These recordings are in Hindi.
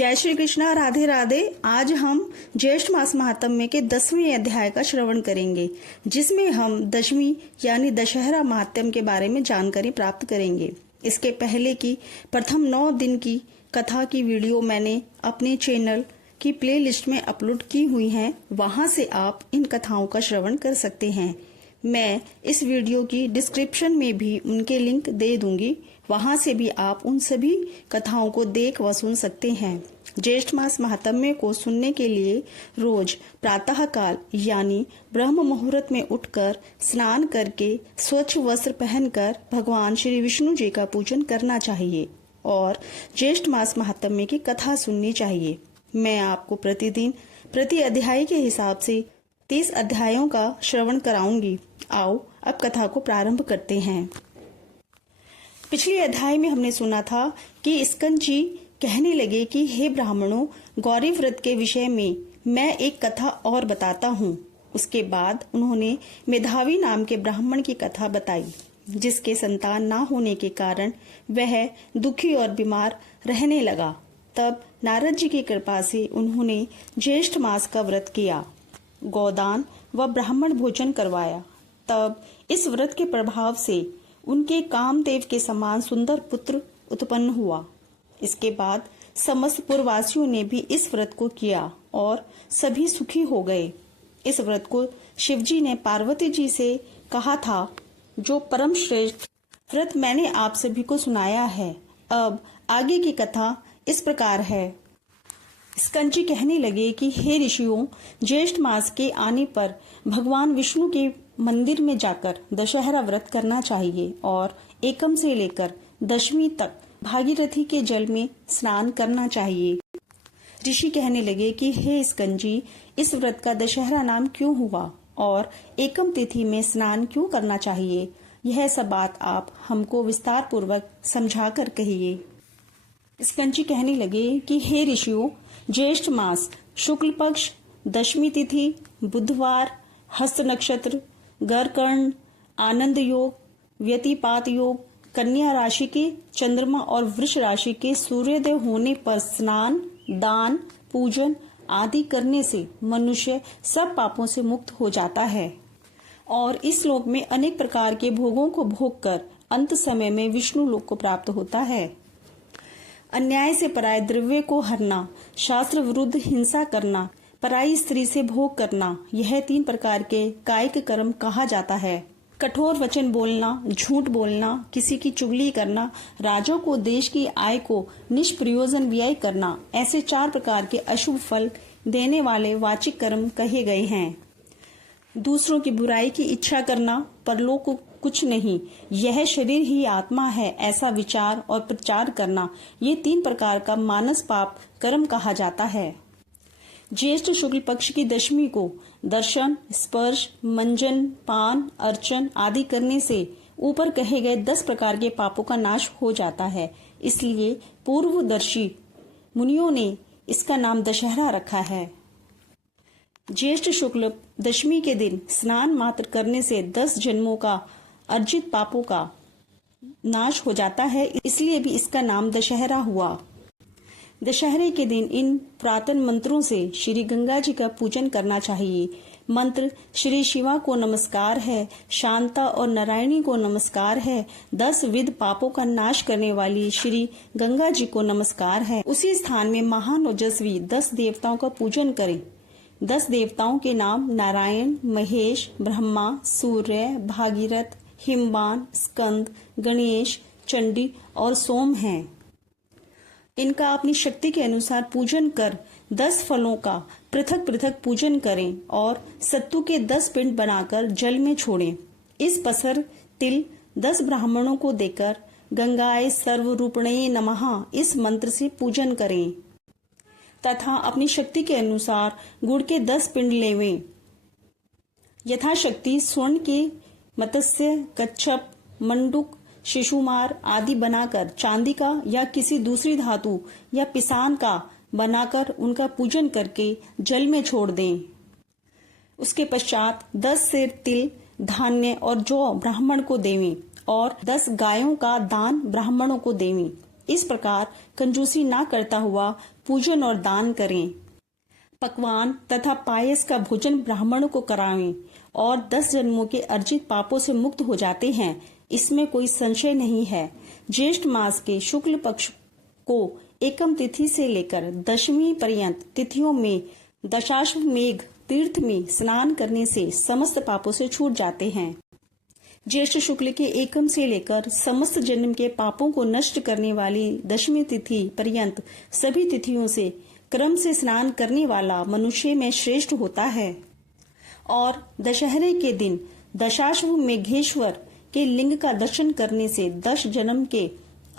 जय श्री कृष्णा, राधे राधे। आज हम ज्येष्ठ मास महात्म्य के 10वें अध्याय का श्रवण करेंगे, जिसमें हम दशमी यानी दशहरा महात्म्य के बारे में जानकारी प्राप्त करेंगे। इसके पहले की प्रथम 9 दिन की कथा की वीडियो मैंने अपने चैनल की प्लेलिस्ट में अपलोड की हुई है, वहां से आप इन कथाओं का श्रवण कर सकते हैं। मैं इस वीडियो की डिस्क्रिप्शन में भी उनके लिंक दे दूंगी, वहां से भी आप उन सभी कथाओं को देख व सुन सकते हैं। ज्येष्ठ मास महात्म्य को सुनने के लिए रोज प्रातः काल यानी ब्रह्म मुहूर्त में उठकर स्नान करके स्वच्छ वस्त्र पहनकर भगवान श्री विष्णु जी का पूजन करना चाहिए और ज्येष्ठ मास महात्म्य की कथा सुननी चाहिए। मैं आपको प्रतिदिन प्रति अध्याय के हिसाब से 30 अध्यायों का श्रवण कराऊंगी। आओ अब कथा को प्रारंभ करते हैं। पिछले अध्याय में हमने सुना था कि स्कंद जी कहने लगे कि हे ब्राह्मणों, गौरी व्रत के विषय में मैं एक कथा और बताता हूँ। उसके बाद उन्होंने मेधावी नाम के ब्राह्मण की कथा बताई, जिसके संतान ना होने के कारण वह दुखी और बीमार रहने लगा। तब नारद जी की कृपा से उन्होंने ज्येष्ठ मास का व्रत किया, गोदान व ब्राह्मण भोजन करवाया। तब इस व्रत के प्रभाव से उनके कामदेव के समान सुंदर पुत्र उत्पन्न हुआ। इसके बाद समस्त पुरवासियों ने भी इस व्रत को किया और सभी सुखी हो गए। इस व्रत को शिवजी ने पार्वती जी से कहा था, जो परम श्रेष्ठ व्रत मैंने आप सभी को सुनाया है। अब आगे की कथा इस प्रकार है। स्कंद जी कहने लगे कि हे ऋषियों, ज्येष्ठ मास के आने पर भगवान विष्णु के मंदिर में जाकर दशहरा व्रत करना चाहिए और एकम से लेकर दशमी तक भागीरथी के जल में स्नान करना चाहिए। ऋषि कहने लगे कि हे स्कंद जी, इस व्रत का दशहरा नाम क्यों हुआ और एकम तिथि में स्नान क्यों करना चाहिए, यह सब बात आप हमको विस्तार पूर्वक समझा कर कहिए। स्कंद जी कहने लगे कि हे ऋषियों, ज्येष्ठ मास शुक्ल पक्ष दशमी तिथि बुधवार, हस्त नक्षत्र, गरकर्ण, आनंद योग, व्यतिपात योग, कन्या राशि के चंद्रमा और वृष राशि के सूर्योदय होने पर स्नान, दान, पूजन आदि करने से मनुष्य सब पापों से मुक्त हो जाता है और इस लोक में अनेक प्रकार के भोगों को भोग कर अंत समय में विष्णु लोक को प्राप्त होता है। अन्याय से पराय द्रव्य को हरना, शास्त्र विरुद्ध हिंसा करना, पराई स्त्री से भोग करना, यह 3 प्रकार के कायिक कर्म कहा जाता है। कठोर वचन बोलना, झूठ बोलना, किसी की चुगली करना, राजों को देश की आय को निष्प्रयोजन व्यय करना, ऐसे 4 प्रकार के अशुभ फल देने वाले वाचिक कर्म कहे गए हैं। दूसरों की बुराई की इच्छा करना, परलोक को कुछ नहीं, यह शरीर ही आत्मा है, ऐसा विचार और प्रचार करना, ये 3 प्रकार का मानस पाप कर्म कहा जाता है। ज्येष्ठ शुक्ल पक्ष की दशमी को दर्शन, स्पर्श, मंजन, पान, अर्चन आदि करने से ऊपर कहे गए 10 प्रकार के पापों का नाश हो जाता है। इसलिए पूर्वदर्शी मुनियों ने इसका नाम दशहरा रखा है। ज्येष्ठ शुक्ल दशमी के दिन स्नान मात्र करने से 10 जन्मों का अर्जित पापों का नाश हो जाता है, इसलिए भी इसका नाम दशहरा हुआ। दशहरे के दिन इन पुरातन मंत्रों से श्री गंगा जी का पूजन करना चाहिए। मंत्र श्री शिवा को नमस्कार है, शांता और नारायणी को नमस्कार है, 10 विध पापों का नाश करने वाली श्री गंगा जी को नमस्कार है। उसी स्थान में महान ओजस्वी 10 देवताओं का पूजन करें। 10 देवताओं के नाम नारायण, महेश, ब्रह्मा, सूर्य, भागीरथ, हिमवान, स्कंद, गणेश, चंडी और सोम हैं। इनका अपनी शक्ति के अनुसार पूजन कर 10 फलों का पृथक पृथक पूजन करें और सत्तू के 10 पिंड बनाकर जल में छोड़ें। इस पसर तिल 10 ब्राह्मणों को देकर गंगाए सर्वरूपणे नमः इस मंत्र से पूजन करें तथा अपनी शक्ति के अनुसार गुड़ के 10 पिंड लेवें। यथाशक्ति स्वर्ण के मत्स्य, कच्छप, मंडूक, शिशुमार आदि बनाकर चांदी का या किसी दूसरी धातु या पिसान का बनाकर उनका पूजन करके जल में छोड़ दें। उसके पश्चात 10 सेर तिल, धान्य और जौ ब्राह्मण को देवें और 10 गायों का दान ब्राह्मणों को देवें। इस प्रकार कंजूसी ना करता हुआ पूजन और दान करें। पकवान तथा पायस का भोजन ब्राह्मणों को कराएं और 10 जन्मों के अर्जित पापों से मुक्त हो जाते हैं, इसमें कोई संशय नहीं है। ज्येष्ठ मास के शुक्ल पक्ष को एकम तिथि से लेकर दशमी पर्यंत तिथियों में दशाश्वमेध तीर्थ में स्नान करने से समस्त पापों से छूट जाते हैं। ज्येष्ठ शुक्ल के एकम से लेकर समस्त जन्म के पापों को नष्ट करने वाली दशमी तिथि पर्यंत सभी तिथियों से क्रम से स्नान करने वाला मनुष्य में श्रेष्ठ होता है। और दशहरे के दिन दशाश्वमेघेश्वर के लिंग का दर्शन करने से 10 जन्म के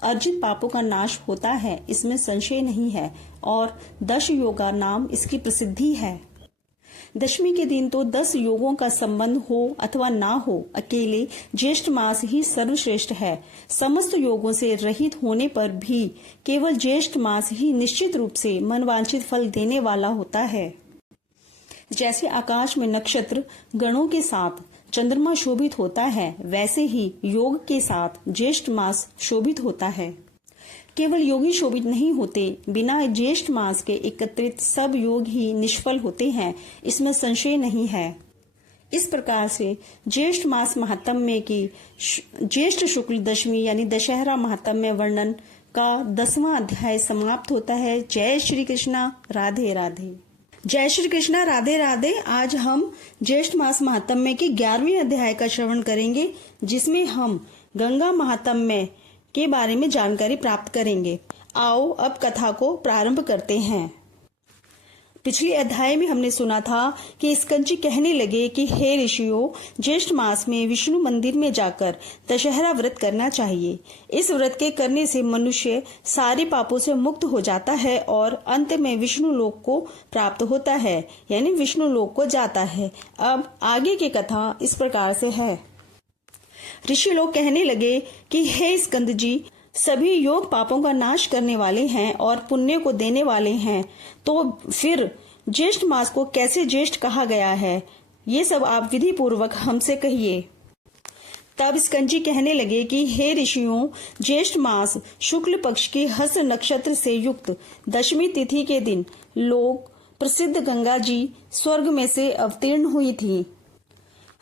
अर्जित पापों का नाश होता है, इसमें संशय नहीं है। और 10 योगा नाम इसकी प्रसिद्धि है। दशमी के दिन तो 10 योगों का संबंध हो अथवा ना हो, अकेले ज्येष्ठ मास ही सर्वश्रेष्ठ है। समस्त योगों से रहित होने पर भी केवल ज्येष्ठ मास ही निश्चित रूप से मनवांछित फल देने वाला होता है। जैसे आकाश में नक्षत्र गणों के साथ चंद्रमा शोभित होता है, वैसे ही योग के साथ ज्येष्ठ मास शोभित होता है। केवल योगी शोभित नहीं होते, बिना ज्येष्ठ मास के एकत्रित सब योग ही निष्फल होते हैं, इसमें संशय नहीं है। इस प्रकार से ज्येष्ठ मास महात्म्य की ज्येष्ठ शुक्ल दशमी यानी दशहरा महात्म्य वर्णन का 10वां अध्याय समाप्त होता है। जय श्री कृष्णा, राधे राधे। जय श्री कृष्णा, राधे राधे। आज हम ज्येष्ठ मास महात्म्य के 11वें अध्याय का श्रवण करेंगे, जिसमें हम गंगा महात्म्य के बारे में जानकारी प्राप्त करेंगे। आओ अब कथा को प्रारंभ करते हैं। पिछले अध्याय में हमने सुना था कि स्कंजी कहने लगे कि हे ऋषियों, ज्येष्ठ मास में विष्णु मंदिर में जाकर दशहरा व्रत करना चाहिए। इस व्रत के करने से मनुष्य सारे पापों से मुक्त हो जाता है और अंत में विष्णु लोक को प्राप्त होता है, यानी विष्णु लोक को जाता है। अब आगे की कथा इस प्रकार से है। ऋषि लोग कहने लगे कि हे स्कंद जी, सभी योग पापों का नाश करने वाले हैं और पुण्य को देने वाले हैं, तो फिर ज्येष्ठ मास को कैसे ज्येष्ठ कहा गया है, ये सब आप विधि पूर्वक हमसे कहिए। तब स्कंजी कहने लगे कि हे ऋषियों, ज्येष्ठ मास शुक्ल पक्ष की हस्त नक्षत्र से युक्त दशमी तिथि के दिन लोग प्रसिद्ध गंगा जी स्वर्ग में से अवतीर्ण हुई थी।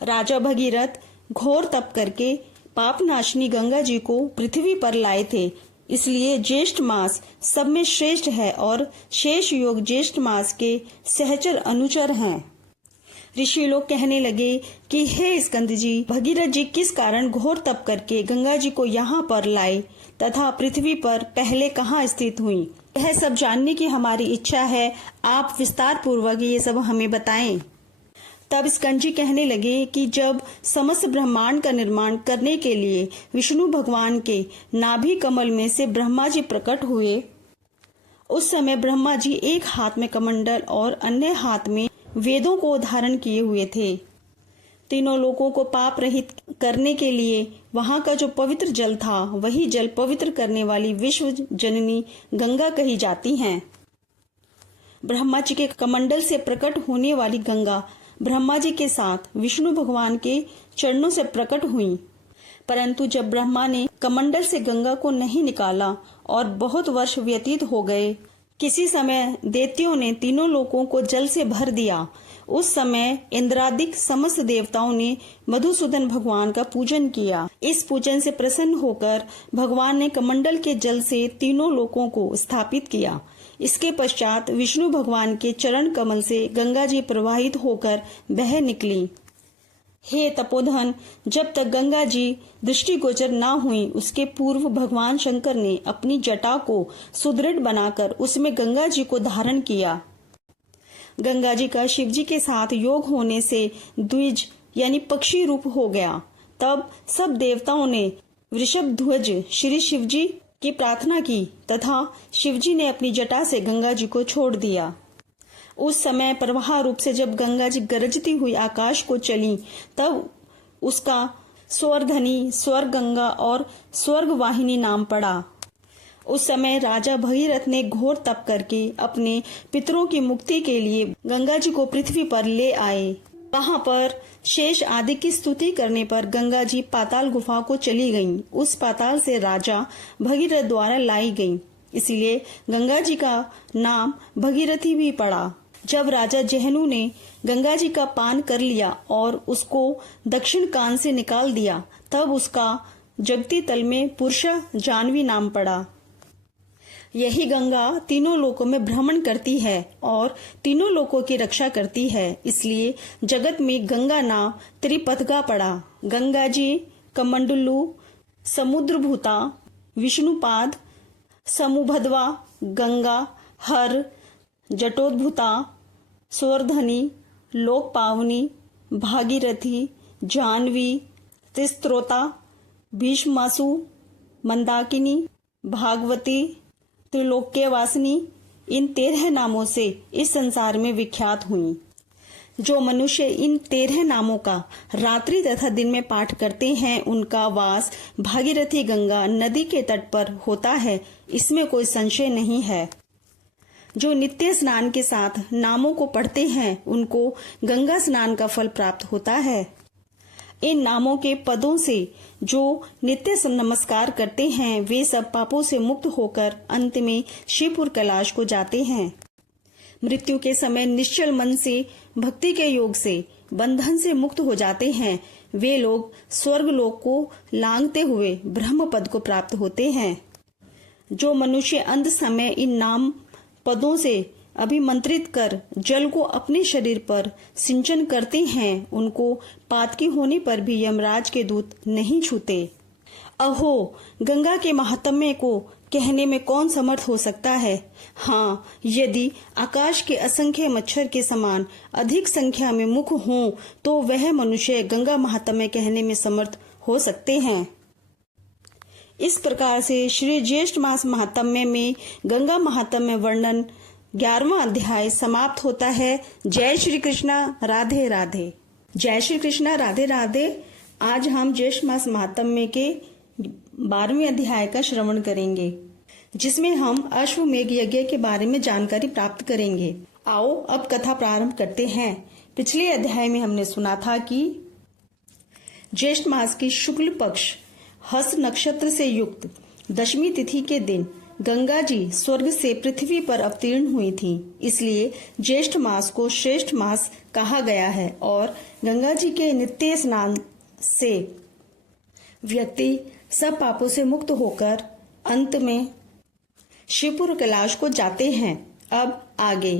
राजा भगीरथ घोर तप करके पापनाशिनी गंगा जी को पृथ्वी पर लाए थे, इसलिए ज्येष्ठ मास सब में श्रेष्ठ है और शेष योग ज्येष्ठ मास के सहचर अनुचर हैं। ऋषि लोग कहने लगे कि हे स्कंद जी, भगीरथ जी किस कारण घोर तप करके गंगा जी को यहाँ पर लाए तथा पृथ्वी पर पहले कहाँ स्थित हुई, यह सब जानने की हमारी इच्छा है। आप विस्तार पूर्वक ये सब हमें बताएं। तब स्कंजी कहने लगे कि जब समस्त ब्रह्मांड का निर्माण करने के लिए विष्णु भगवान के नाभि कमल में से ब्रह्मा जी प्रकट हुए, उस समय ब्रह्मा जी एक हाथ में कमंडल और अन्य हाथ में वेदों को धारण किए हुए थे। तीनों लोगों को पाप रहित करने के लिए वहां का जो पवित्र जल था, वही जल पवित्र करने वाली विश्व जननी गंगा कही जाती हैं। ब्रह्मा जी के कमंडल से प्रकट होने वाली गंगा ब्रह्मा जी के साथ विष्णु भगवान के चरणों से प्रकट हुई, परंतु जब ब्रह्मा ने कमंडल से गंगा को नहीं निकाला और बहुत वर्ष व्यतीत हो गए, किसी समय दैत्यों ने तीनों लोकों को जल से भर दिया। उस समय इंद्रादिक समस्त देवताओं ने मधुसूदन भगवान का पूजन किया। इस पूजन से प्रसन्न होकर भगवान ने कमंडल के जल से तीनों लोकों को स्थापित किया। इसके पश्चात विष्णु भगवान के चरण कमल से गंगा जी प्रवाहित होकर बह निकली। हे तपोधन, जब तक गंगा जी दृष्टिगोचर न हुई, उसके पूर्व भगवान शंकर ने अपनी जटा को सुदृढ़ बनाकर उसमें गंगा जी को धारण किया। गंगा जी का शिव जी के साथ योग होने से द्विज यानी पक्षी रूप हो गया। तब सब देवताओं ने वृषभ ध्वज श्री शिव जी की प्रार्थना की तथा शिवजी ने अपनी जटा से गंगा जी को छोड़ दिया। उस समय प्रवाह रूप से जब गंगा जी गरजती हुई आकाश को चली, तब उसका स्वर्धनी, स्वर्ग गंगा और स्वर्ग वाहिनी नाम पड़ा। उस समय राजा भगीरथ ने घोर तप करके अपने पितरों की मुक्ति के लिए गंगा जी को पृथ्वी पर ले आए। वहां पर शेष आदि की स्तुति करने पर गंगा जी पाताल गुफा को चली गईं। उस पाताल से राजा भगीरथ द्वारा लाई गईं। इसीलिए गंगा जी का नाम भगीरथी भी पड़ा। जब राजा जहनु ने गंगा जी का पान कर लिया और उसको दक्षिण कान से निकाल दिया, तब उसका जगती तल में पुरुषा जानवी नाम पड़ा। यही गंगा तीनों लोकों में भ्रमण करती है और तीनों लोकों की रक्षा करती है। इसलिए जगत में गंगा नाम त्रिपथगा पड़ा। गंगा जी कमंडलू, समुद्रभूता, विष्णुपाद, समुभद्वा, गंगा, हर, जटोद्भूता, स्वर्धनी, लोकपावनी, भागीरथी, जानवी, तिस्त्रोता, भीष्मासु, मंदाकिनी, भागवती, त्रिलोक्यवासिनी, इन 13 नामों से इस संसार में विख्यात हुई। जो मनुष्य इन 13 नामों का रात्रि तथा दिन में पाठ करते हैं, उनका वास भागीरथी गंगा नदी के तट पर होता है, इसमें कोई संशय नहीं है। जो नित्य स्नान के साथ नामों को पढ़ते हैं, उनको गंगा स्नान का फल प्राप्त होता है। इन नामों के पदों से जो नित्य नमस्कार करते हैं, वे सब पापों से मुक्त होकर अंत में शिवपुर कैलाश को जाते हैं। मृत्यु के समय निश्चल मन से भक्ति के योग से बंधन से मुक्त हो जाते हैं। वे लोग स्वर्ग लोक को लांघते हुए ब्रह्म पद को प्राप्त होते हैं। जो मनुष्य अंत समय इन नाम पदों से अभिमंत्रित कर जल को अपने शरीर पर सिंचन करते हैं, उनको पातकी होने पर भी यमराज के दूत नहीं छूते। अहो, गंगा के महात्म्य को कहने में कौन समर्थ हो सकता है। हाँ, यदि आकाश के असंख्य मच्छर के समान अधिक संख्या में मुख हों, तो वह मनुष्य गंगा महात्म्य कहने में समर्थ हो सकते हैं। इस प्रकार से श्री ज्येष्ठ मास महात्म्य में गंगा महात्म्य वर्णन 11वां अध्याय समाप्त होता है। जय श्री कृष्णा, राधे राधे। जय श्री कृष्णा, राधे राधे। आज हम ज्येष्ठ मास महात्म्य के 12वें अध्याय का श्रवण करेंगे, जिसमें हम अश्वमेघ यज्ञ के बारे में जानकारी प्राप्त करेंगे। आओ अब कथा प्रारंभ करते हैं। पिछले अध्याय में हमने सुना था कि ज्येष्ठ मास की शुक्ल पक्ष हस्त नक्षत्र से युक्त दशमी तिथि के दिन गंगा जी स्वर्ग से पृथ्वी पर अवतीर्ण हुई थी। इसलिए ज्येष्ठ मास को श्रेष्ठ मास कहा गया है और गंगा जी के नित्य स्नान से व्यक्ति सब पापों से मुक्त होकर अंत में शिवपुर कैलाश को जाते हैं। अब आगे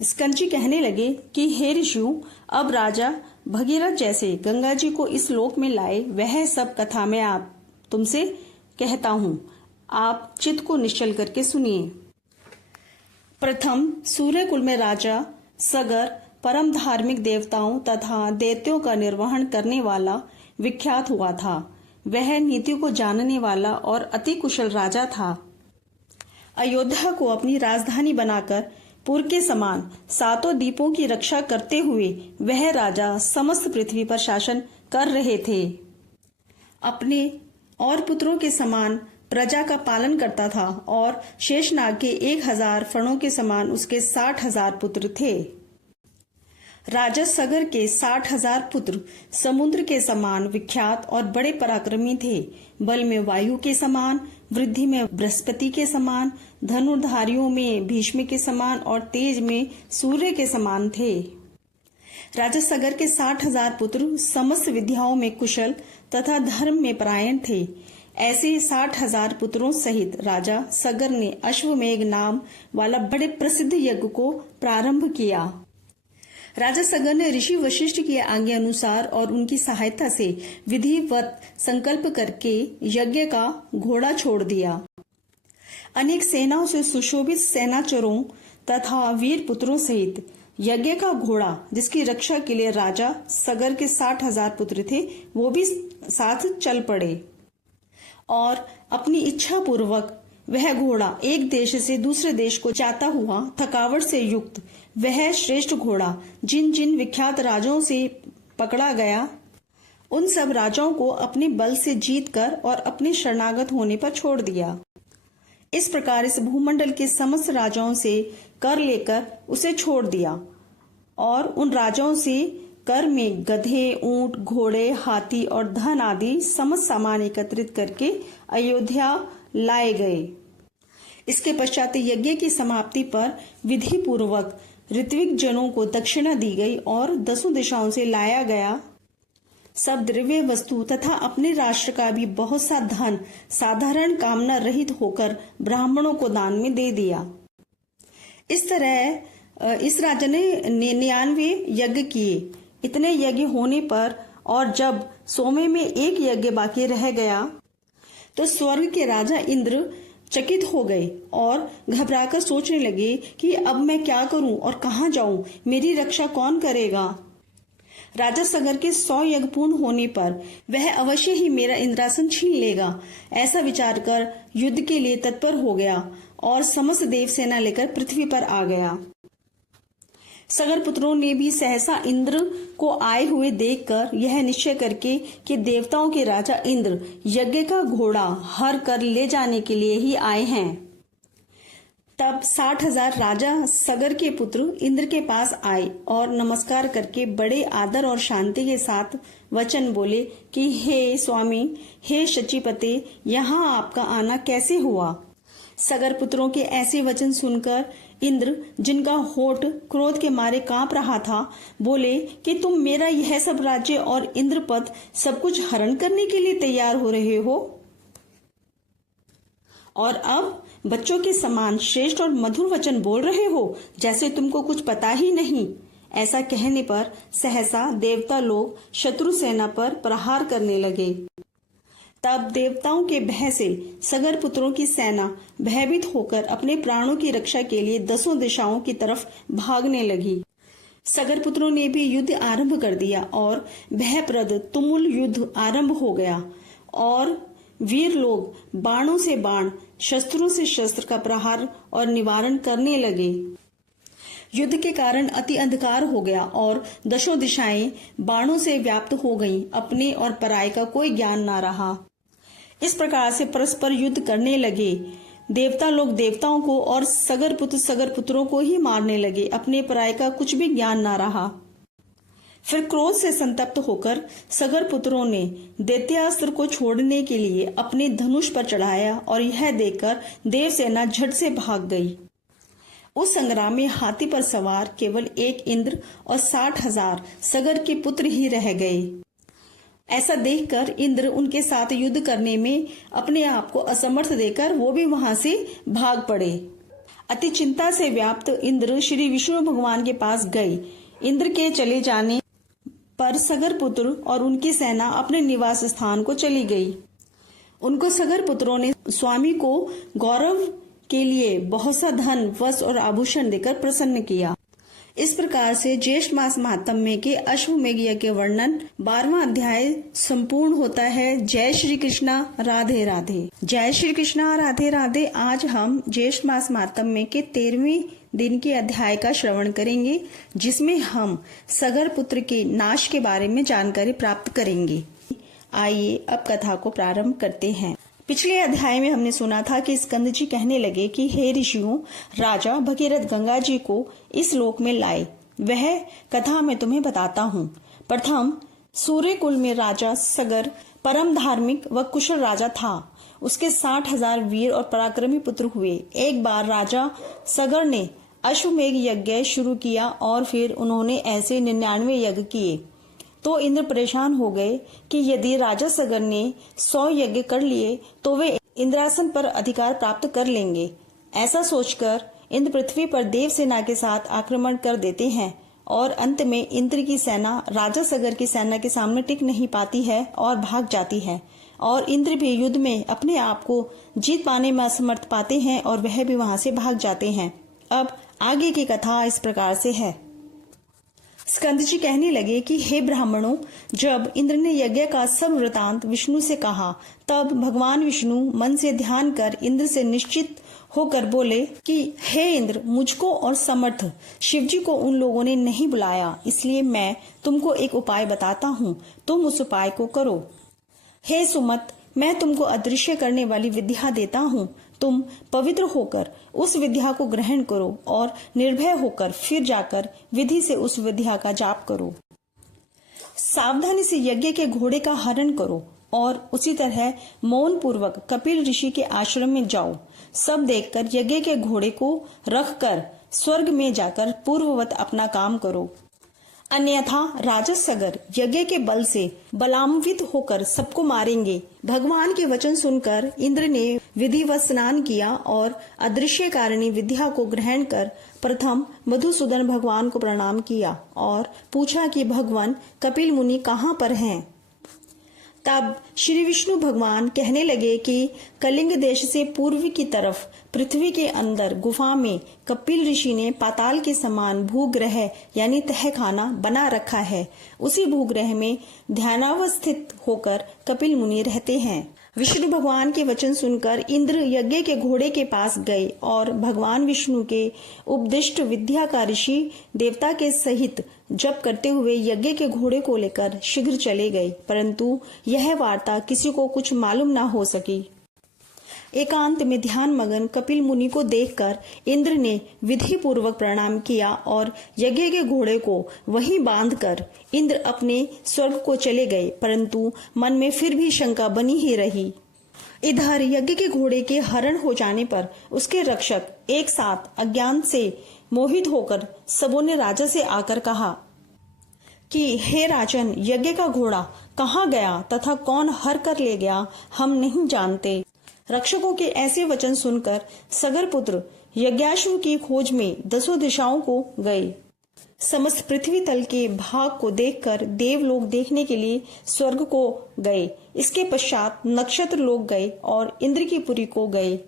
स्कंची कहने लगे कि हे ऋषियों, अब राजा भगीरथ जैसे गंगा जी को इस लोक में लाए, वह सब कथा मैं आप तुमसे कहता हूँ। आप चित्त को निश्चल करके सुनिए। प्रथम सूर्य कुल में राजा सगर परम धार्मिक देवताओं तथा दैत्यों का निर्वहन करने वाला विख्यात हुआ था। वह नीति को जानने वाला और अति कुशल राजा था। अयोध्या को अपनी राजधानी बनाकर पुर के समान 7 द्वीपों की रक्षा करते हुए वह राजा समस्त पृथ्वी पर शासन कर रहे थे। अपने और पुत्रों के समान प्रजा का पालन करता था और शेषनाग के 1000 फणों के समान उसके 60,000 पुत्र थे। राजा सगर के 60,000 पुत्र समुद्र के समान विख्यात और बड़े पराक्रमी थे। बल में वायु के समान, वृद्धि में बृहस्पति के समान, धनुर्धारियों में भीष्म के समान और तेज में सूर्य के समान थे। राजा सगर के 60,000 पुत्र समस्त विद्याओं में कुशल तथा धर्म में परायण थे। ऐसे 60,000 पुत्रों सहित राजा सगर ने अश्वमेघ नाम वाला बड़े प्रसिद्ध यज्ञ को प्रारंभ किया। राजा सगर ने ऋषि वशिष्ठ की आज्ञा अनुसार और उनकी सहायता से विधिवत संकल्प करके यज्ञ का घोड़ा छोड़ दिया। अनेक सेनाओं से सुशोभित सेनाचरों तथा वीर पुत्रों सहित यज्ञ का घोड़ा, जिसकी रक्षा के लिए राजा सगर के 60,000 पुत्र थे, वो भी साथ चल पड़े और अपनी इच्छा पूर्वक वह घोड़ा एक देश से दूसरे देश को जाता हुआ थकावट से युक्त वह श्रेष्ठ घोड़ा जिन जिन विख्यात राजाओं से पकड़ा गया, उन सब राजाओं को अपने बल से जीत कर और अपने शरणागत होने पर छोड़ दिया। इस प्रकार इस भूमंडल के समस्त राजाओं से कर लेकर उसे छोड़ दिया। और उन राजाओं से कर में गधे, ऊंट, घोड़े, हाथी और धन आदि समस्त सामान एकत्रित करके अयोध्या लाए गए। इसके पश्चात यज्ञ की समाप्ति पर विधि पूर्वक ऋत्विक जनों को दक्षिणा दी गई और 10 दिशाओं से लाया गया सब द्रव्य वस्तु तथा अपने राष्ट्र का भी बहुत सा धन साधारण कामना रहित होकर ब्राह्मणों को दान में दे दिया। इस तरह इस राजा ने 99 यज्ञ किए। इतने यज्ञ होने पर और जब 100वें में एक यज्ञ बाकी रह गया तो स्वर्ग के राजा इंद्र चकित हो गए और घबराकर सोचने लगे कि अब मैं क्या करूं और कहां जाऊं, मेरी रक्षा कौन करेगा। राजा सगर के 100 यज्ञ पूर्ण होने पर वह अवश्य ही मेरा इंद्रासन छीन लेगा, ऐसा विचार कर युद्ध के लिए तत्पर हो गया और समस्त देव सेना लेकर पृथ्वी पर आ गया। सगर पुत्रों ने भी सहसा इंद्र को आए हुए देखकर यह निश्चय करके कि देवताओं के राजा इंद्र यज्ञ का घोड़ा हर कर ले जाने के लिए ही आए हैं। तब 60,000 राजा सगर के पुत्र इंद्र के पास आए और नमस्कार करके बड़े आदर और शांति के साथ वचन बोले कि हे स्वामी, हे शचीपते, यहाँ आपका आना कैसे हुआ। सगर पुत्रों के ऐसे वचन सुनकर इंद्र, जिनका होठ क्रोध के मारे कांप रहा था, बोले कि तुम मेरा यह सब राज्य और इंद्रपद सब कुछ हरण करने के लिए तैयार हो रहे हो और अब बच्चों के समान श्रेष्ठ और मधुर वचन बोल रहे हो, जैसे तुमको कुछ पता ही नहीं। ऐसा कहने पर सहसा देवता लोग शत्रु सेना पर प्रहार करने लगे। तब देवताओं के भय से सगर पुत्रों की सेना भयभीत होकर अपने प्राणों की रक्षा के लिए 10 दिशाओं की तरफ भागने लगी। सगर पुत्रों ने भी युद्ध आरंभ कर दिया और भयप्रद तुमुल युद्ध आरंभ हो गया और वीर लोग बाणों से बाण, शस्त्रों से शस्त्र का प्रहार और निवारण करने लगे। युद्ध के कारण अति अंधकार हो गया और 10 दिशाएं बाणों से व्याप्त हो गईं। अपने और पराये का कोई ज्ञान ना रहा। इस प्रकार से परस्पर युद्ध करने लगे। देवता लोग देवताओं को और सगर पुत्रों को ही मारने लगे। अपने पराये का कुछ भी ज्ञान ना रहा। फिर क्रोध से संतप्त होकर सगर पुत्रों ने दैत्यास्त्र को छोड़ने के लिए अपने धनुष पर चढ़ाया और यह देखकर देवसेना झट से भाग गई। उस संग्राम में हाथी पर सवार केवल एक इंद्र और 60,000 सगर के पुत्र ही रह गए। ऐसा देखकर इंद्र उनके साथ युद्ध करने में अपने आप को असमर्थ देकर वो भी वहां से भाग पड़े। अति चिंता से व्याप्त इंद्र श्री विष्णु भगवान के पास गए। इंद्र के चले जाने पर सगर पुत्र और उनकी सेना अपने निवास स्थान को चली गई। उनको सगर पुत्रों ने स्वामी को गौरव के लिए बहुत सा धन, वस्त्र और आभूषण देकर प्रसन्न किया। इस प्रकार से ज्येष्ठ मास महात्म्य के अश्वमेध यज्ञ के वर्णन 12वां अध्याय संपूर्ण होता है। जय श्री कृष्णा, राधे राधे। जय श्री कृष्णा, राधे राधे। आज हम ज्येष्ठ मास महात्म्य के 13वें दिन के अध्याय का श्रवण करेंगे, जिसमें हम सगर पुत्र के नाश के बारे में जानकारी प्राप्त करेंगे। आइए अब कथा को प्रारंभ करते हैं। पिछले अध्याय में हमने सुना था कि स्कंद जी कहने लगे कि हे ऋषियों, राजा भगीरथ गंगा जी को इस लोक में लाए। वह कथा मैं तुम्हें बताता हूँ। प्रथम सूर्य कुल में राजा सगर परम धार्मिक व कुशल राजा था। उसके 60,000 वीर और पराक्रमी पुत्र हुए। एक बार राजा सगर ने अश्वमेध यज्ञ शुरू किया और फिर उन्होंने ऐसे 99 यज्ञ किए। तो इंद्र परेशान हो गए कि यदि राजा सगर ने 100 यज्ञ कर लिए तो वे इंद्रासन पर अधिकार प्राप्त कर लेंगे। ऐसा सोचकर इंद्र पृथ्वी पर देव सेना के साथ आक्रमण कर देते हैं और अंत में इंद्र की सेना राजा सगर की सेना के सामने टिक नहीं पाती है और भाग जाती है और इंद्र भी युद्ध में अपने आप को जीत पाने में असमर्थ पाते हैं और वह भी वहां से भाग जाते हैं। अब आगे की कथा इस प्रकार से है। स्कंद जी कहने लगे कि हे ब्राह्मणों, जब इंद्र ने यज्ञ का सब वृतांत विष्णु से कहा, तब भगवान विष्णु मन से ध्यान कर इंद्र से निश्चित होकर बोले कि हे इंद्र, मुझको और समर्थ शिवजी को उन लोगों ने नहीं बुलाया, इसलिए मैं तुमको एक उपाय बताता हूँ, तुम उस उपाय को करो। हे सुमत, मैं तुमको अदृश्य करने वाली विद्या देता हूँ, तुम पवित्र होकर उस विद्या को ग्रहण करो और निर्भय होकर फिर जाकर विधि से उस विद्या का जाप करो। सावधानी से यज्ञ के घोड़े का हरण करो और उसी तरह मौन पूर्वक कपिल ऋषि के आश्रम में जाओ। सब देखकर यज्ञ के घोड़े को रखकर स्वर्ग में जाकर पूर्ववत अपना काम करो, अन्यथा राजस सगर यज्ञ के बल से बलान्वित होकर सबको मारेंगे। भगवान के वचन सुनकर इंद्र ने विधिवत स्नान किया और अदृश्यकारिणी विद्या को ग्रहण कर प्रथम मधुसूदन भगवान को प्रणाम किया और पूछा कि भगवान कपिल मुनि कहाँ पर हैं। तब श्री विष्णु भगवान कहने लगे कि कलिंग देश से पूर्व की तरफ पृथ्वी के अंदर गुफा में कपिल ऋषि ने पाताल के समान भूग्रह यानी तहखाना बना रखा है। उसी भूग्रह में ध्यानावस्थित होकर कपिल मुनि रहते हैं। विष्णु भगवान के वचन सुनकर इंद्र यज्ञ के घोड़े के पास गए और भगवान विष्णु के उपदिष्ट विद्या का ऋषि देवता के सहित जप करते हुए यज्ञ के घोड़े को लेकर शीघ्र चले गए, परंतु यह वार्ता किसी को कुछ मालूम न हो सकी। एकांत में ध्यान मगन कपिल मुनि को देखकर इंद्र ने विधि पूर्वक प्रणाम किया और यज्ञ के घोड़े को वहीं बांधकर इंद्र अपने स्वर्ग को चले गए, परंतु मन में फिर भी शंका बनी ही रही। इधर यज्ञ के घोड़े के हरण हो जाने पर उसके रक्षक एक साथ अज्ञान से मोहित होकर सबों ने राजा से आकर कहा कि हे राजन, यज्ञ का घोड़ा कहाँ गया तथा कौन हर कर ले गया, हम नहीं जानते। रक्षकों के ऐसे वचन सुनकर सगर पुत्र यज्ञाश्व की खोज में 10 दिशाओं को गए। समस्त पृथ्वी तल के भाग को देखकर देवलोक देखने के लिए स्वर्ग को गए। इसके पश्चात नक्षत्र लोग गए और इंद्र की पुरी को गए।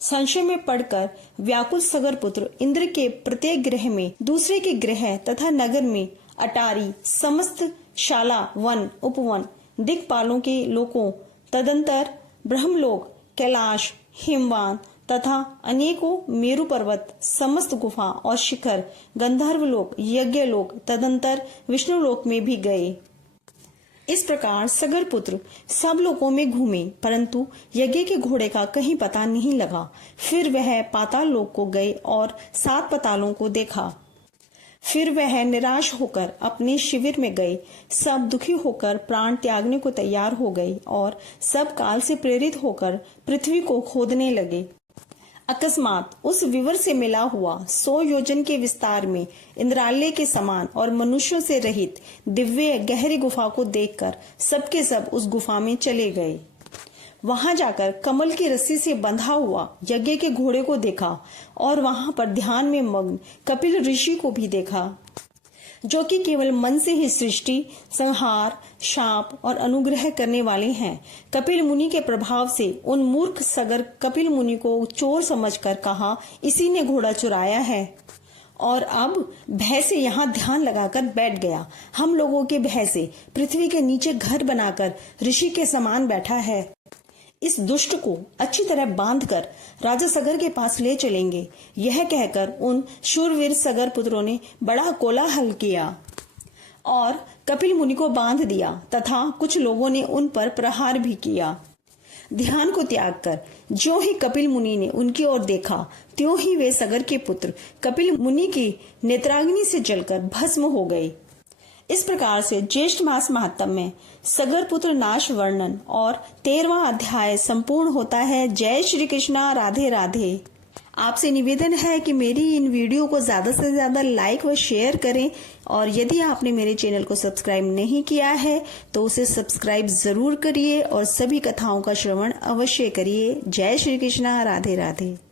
संशय में पड़कर व्याकुल सगर पुत्र इंद्र के प्रत्येक ग्रह में दूसरे के ग्रह तथा नगर में अटारी समस्त शाला वन उपवन दिक्पालों के लोकों तदंतर ब्रह्मलोक कैलाश हिमवान तथा अनेकों मेरु पर्वत समस्त गुफा और शिखर गंधर्व लोक यज्ञ लोक तदंतर विष्णु लोक में भी गए। इस प्रकार सगर पुत्र सब लोकों में घूमे, परंतु यज्ञ के घोड़े का कहीं पता नहीं लगा। फिर वह पाताल लोक को गए और 7 पातालों को देखा। फिर वह निराश होकर अपने शिविर में गए। सब दुखी होकर प्राण त्यागने को तैयार हो गए और सब काल से प्रेरित होकर पृथ्वी को खोदने लगे। अकस्मात उस विवर से मिला हुआ 100 योजन के विस्तार में इंद्रालय के समान और मनुष्यों से रहित दिव्य गहरी गुफा को देखकर सबके सब उस गुफा में चले गए। वहां जाकर कमल की रस्सी से बंधा हुआ यज्ञ के घोड़े को देखा और वहां पर ध्यान में मग्न कपिल ऋषि को भी देखा, जो कि केवल मन से ही सृष्टि संहार शाप और अनुग्रह करने वाले हैं। कपिल मुनि के प्रभाव से उन मूर्ख सगर कपिल मुनि को चोर समझकर कहा, इसी ने घोड़ा चुराया है और अब भय से यहाँ ध्यान लगाकर बैठ गया। हम लोगों के भय से पृथ्वी के नीचे घर बनाकर ऋषि के समान बैठा है। इस दुष्ट को अच्छी तरह बांधकर राजा सगर के पास ले चलेंगे। यह कहकर उन शूरवीर सगर पुत्रों ने बड़ा कोलाहल किया और कपिल मुनि को बांध दिया तथा कुछ लोगों ने उन पर प्रहार भी किया। ध्यान को त्याग कर जो ही कपिल मुनि ने उनकी ओर देखा, त्यों ही वे सगर के पुत्र कपिल मुनि की नेत्राग्नि से जलकर भस्म हो गए। इस प्रकार से ज्येष्ठ मास महात्म्य में सगर पुत्र नाश वर्णन और 13वां अध्याय संपूर्ण होता है। जय श्री कृष्णा, राधे राधे। आपसे निवेदन है कि मेरी इन वीडियो को ज्यादा से ज्यादा लाइक व शेयर करें और यदि आपने मेरे चैनल को सब्सक्राइब नहीं किया है तो उसे सब्सक्राइब जरूर करिए और सभी कथाओं का श्रवण अवश्य करिए। जय श्री कृष्णा, राधे राधे।